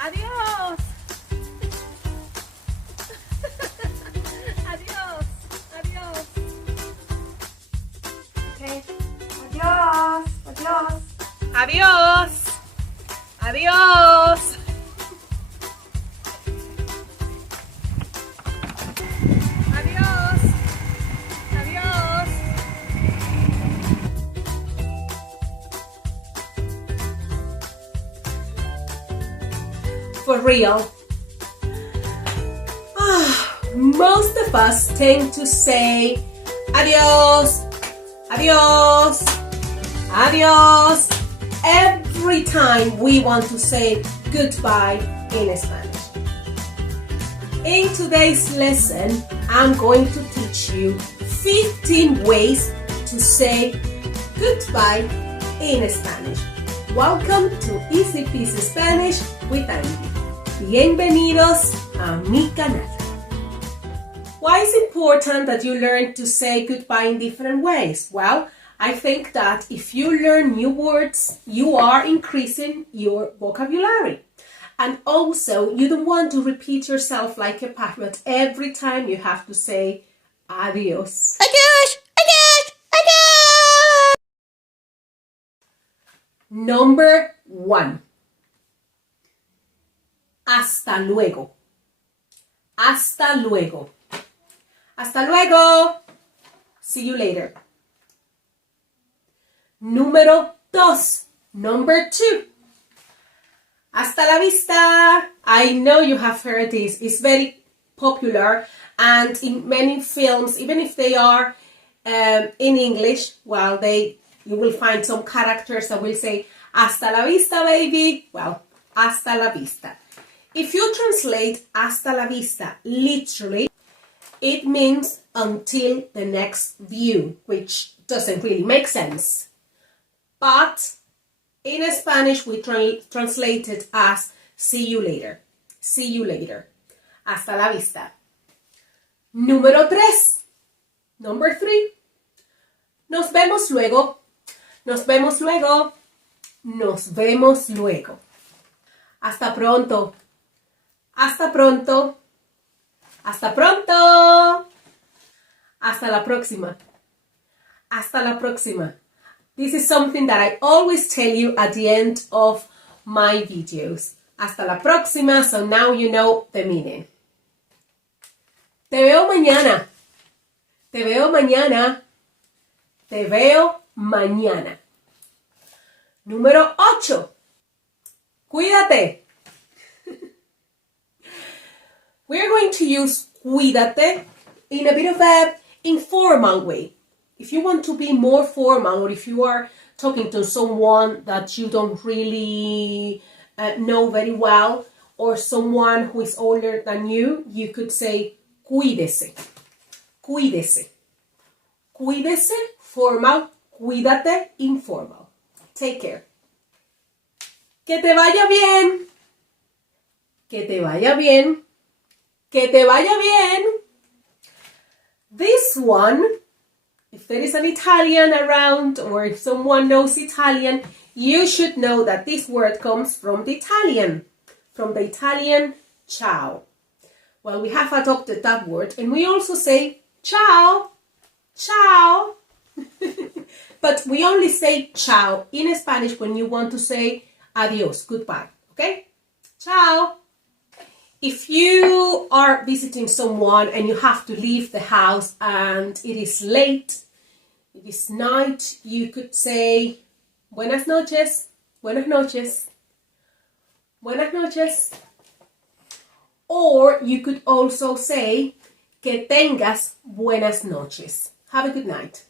Adiós. Adiós. Adiós. Okay. Adiós. Adiós. Adiós. Adiós. Adiós. Adiós. For real. Most of us tend to say adiós, adiós, adiós every time we want to say goodbye in Spanish. In today's lesson, I'm going to teach you 15 ways to say goodbye in Spanish. Welcome to Easy Peasy Spanish with Andy. Bienvenidos a mi canal. Why is it important that you learn to say goodbye in different ways? Well, I think that if you learn new words, you are increasing your vocabulary. And also, you don't want to repeat yourself like a parrot every time you have to say adios. Adiós. Adiós. Adiós. Number 1. Hasta luego. Hasta luego. Hasta luego. See you later. Número 2. Number 2. Hasta la vista. I know you have heard this. It's very popular, and in many films, even if they are in English, well, you will find some characters that will say hasta la vista, baby. Well, hasta la vista. If you translate hasta la vista literally, it means until the next view, which doesn't really make sense. But in Spanish, we translate it as see you later. See you later. Hasta la vista. Número 3. Number 3. Nos vemos luego. Nos vemos luego. Nos vemos luego. Hasta pronto. Hasta pronto. Hasta pronto. Hasta la próxima. Hasta la próxima. This is something that I always tell you at the end of my videos. Hasta la próxima, so now you know the meaning. Te veo mañana. Te veo mañana. Te veo mañana. Número 8. Cuídate. We're going to use cuídate in a bit of an informal way. If you want to be more formal, or if you are talking to someone that you don't really know very well, or someone who is older than you, you could say cuídese. Cuídese. Cuídese, formal. Cuídate, informal. Take care. Que te vaya bien. Que te vaya bien. Que te vaya bien. This one, if there is an Italian around, or if someone knows Italian, you should know that this word comes from the Italian ciao. Well, we have adopted that word, and we also say ciao, ciao. But we only say ciao in Spanish when you want to say adiós, goodbye, okay? Ciao. If you are visiting someone and you have to leave the house and it is late, it is night, you could say Buenas noches, buenas noches, buenas noches. Or you could also say que tengas buenas noches. Have a good night.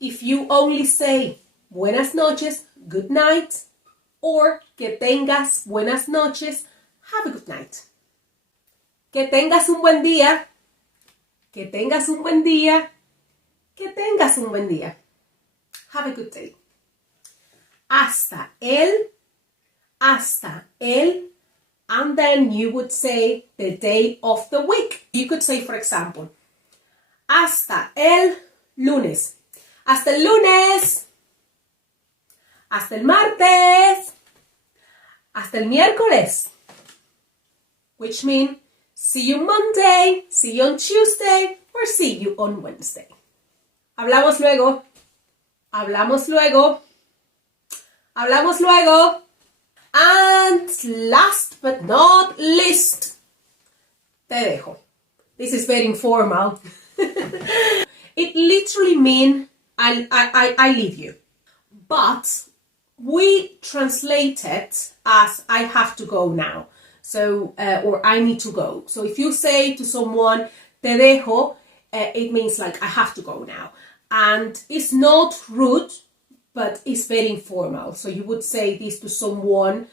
If you only say buenas noches, good night, or que tengas buenas noches, have a good night. Que tengas un buen día. Que tengas un buen día. Que tengas un buen día. Have a good day. Hasta el. And then you would say the day of the week. You could say, for example, hasta el lunes. Hasta el lunes. Hasta el martes. Hasta el miércoles. which means see you Monday, see you on Tuesday, or see you on Wednesday. Hablamos luego. Hablamos luego. Hablamos luego. And last but not least, te dejo. This is very informal. It literally means I leave you. But we translate it as I have to go now. So, or I need to go. So if you say to someone, te dejo, it means like I have to go now. And it's not rude, but it's very informal. So you would say this to someone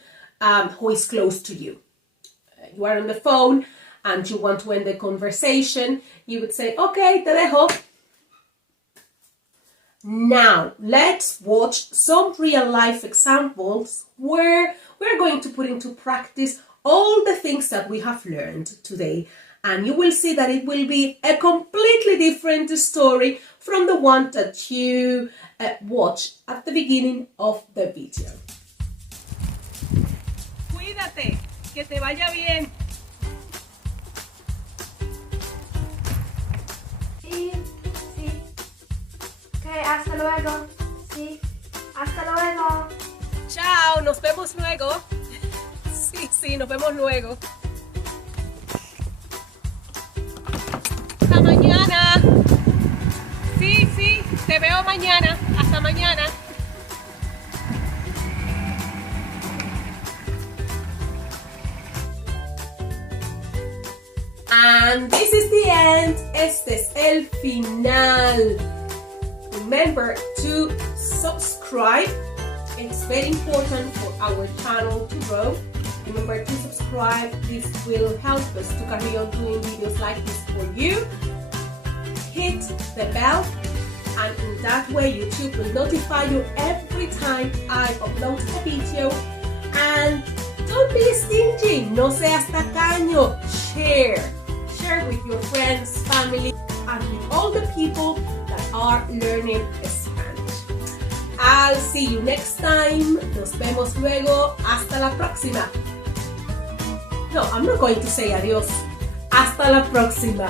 who is close to you. You are on the phone and you want to end the conversation. You would say, okay, te dejo. Now, let's watch some real life examples where we're going to put into practice all the things that we have learned today. And you will see that it will be a completely different story from the one that you watched at the beginning of the video. Cuídate, que te vaya bien. Sí, sí. Ok, hasta luego. Sí, hasta luego. Chao, nos vemos luego. Sí, nos vemos luego. Hasta mañana. Sí, te veo mañana. Hasta mañana. And this is the end. Este es el final. Remember to subscribe. It's very important for our channel to grow. Remember to subscribe. This will help us to carry on doing videos like this for you. Hit the bell, and in that way YouTube will notify you every time I upload a video. And don't be stingy. No seas tacaño. Share with your friends, family, and with all the people that are learning Spanish. I'll see you next time. Nos vemos luego. Hasta la próxima. No, I'm not going to say adiós. Hasta la próxima.